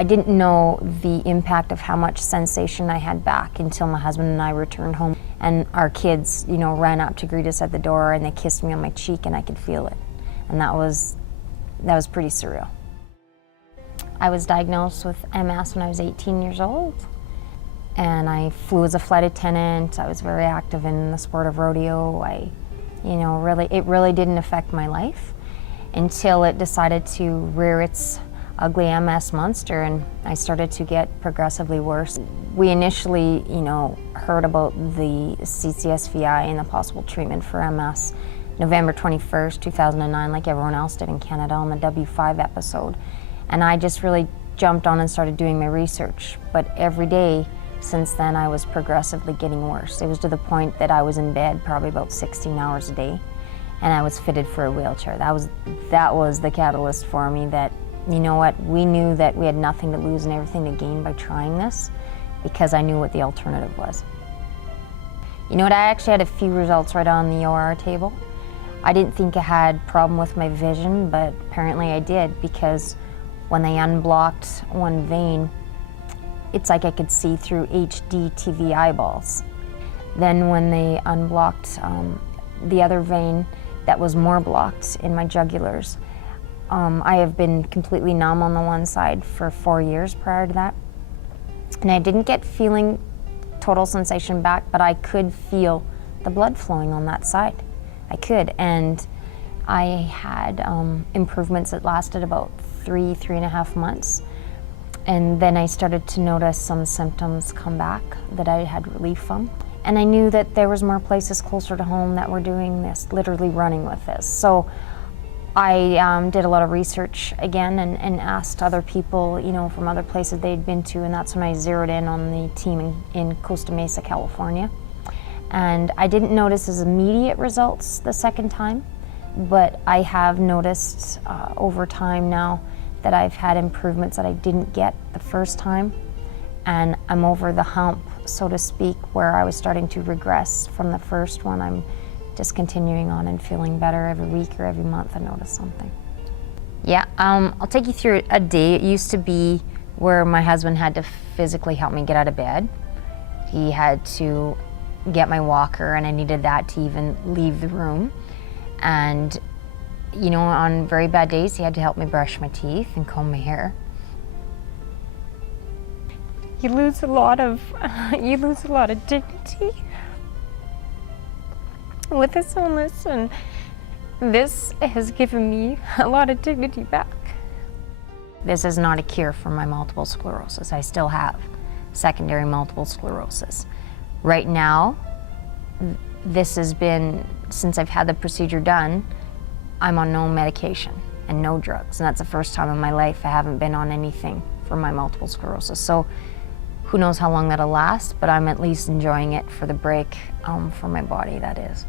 I didn't know the impact of how much sensation I had back until my husband and I returned home, and our kids, ran up to greet us at the door, and they kissed me on my cheek, and I could feel it. And that was pretty surreal. I was diagnosed with MS when I was 18 years old, and I flew as a flight attendant. I was very active in the sport of rodeo. It really didn't affect my life until it decided to rear its ugly MS monster, and I started to get progressively worse. We initially, heard about the CCSVI and the possible treatment for MS November 21st, 2009, like everyone else did in Canada on the W5 episode. And I just really jumped on and started doing my research. But every day since then, I was progressively getting worse. It was to the point that I was in bed probably about 16 hours a day, and I was fitted for a wheelchair. That was the catalyst for me that, you know what, we knew that we had nothing to lose and everything to gain by trying this, because I knew what the alternative was. You know what, I actually had a few results right on the OR table. I didn't think I had a problem with my vision, but apparently I did, because when they unblocked one vein, it's like I could see through HD TV eyeballs. Then when they unblocked the other vein that was more blocked in my jugulars, I have been completely numb on the one side for 4 years prior to that. And I didn't get feeling total sensation back, but I could feel the blood flowing on that side. I could, and I had improvements that lasted about 3.5 months. And then I started to notice some symptoms come back that I had relief from. And I knew that there was more places closer to home that were doing this, literally running with this. So I did a lot of research again and asked other people, from other places they'd been to, and that's when I zeroed in on the team in Costa Mesa, California. And I didn't notice as immediate results the second time, but I have noticed over time now that I've had improvements that I didn't get the first time, and I'm over the hump, so to speak, where I was starting to regress from the first one. I'm just continuing on and feeling better every week or every month. I notice something. Yeah, I'll take you through a day. It used to be where my husband had to physically help me get out of bed. He had to get my walker, and I needed that to even leave the room. And on very bad days, he had to help me brush my teeth and comb my hair. You lose a lot of dignity with this illness, and this has given me a lot of dignity back. This is not a cure for my multiple sclerosis. I still have secondary multiple sclerosis. Right now, this has been, since I've had the procedure done, I'm on no medication and no drugs, and that's the first time in my life I haven't been on anything for my multiple sclerosis. So who knows how long that'll last, but I'm at least enjoying it for the break for my body, that is.